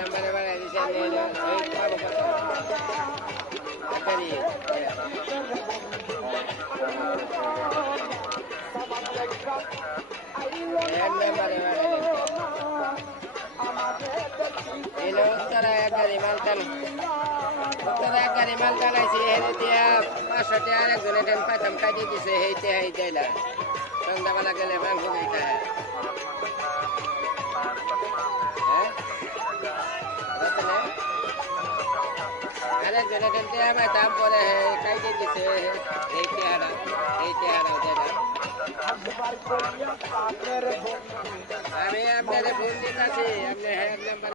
নাম্বারে বাড়াই দিছে এই পাবো কত আকারি এক নাম্বারে বাড়াই এলো উত্তরা এক গাড়ি মালটান উত্তরা এক গাড়ি মালটান আইছে হেরে দিয়া 500 টাকা একজনে দেন পাতাম কাটি দিছে হেইতে হেই যাইলা সন্ধ্যাবেলা গেলে মাংস দিতে আরে জনে দেন দিয়া পাতাম পরে কাটি দিছে হেইতে হারা আমি আপনাদের ফোন দিতেছি আপনি হ্যাঁ নাম্বার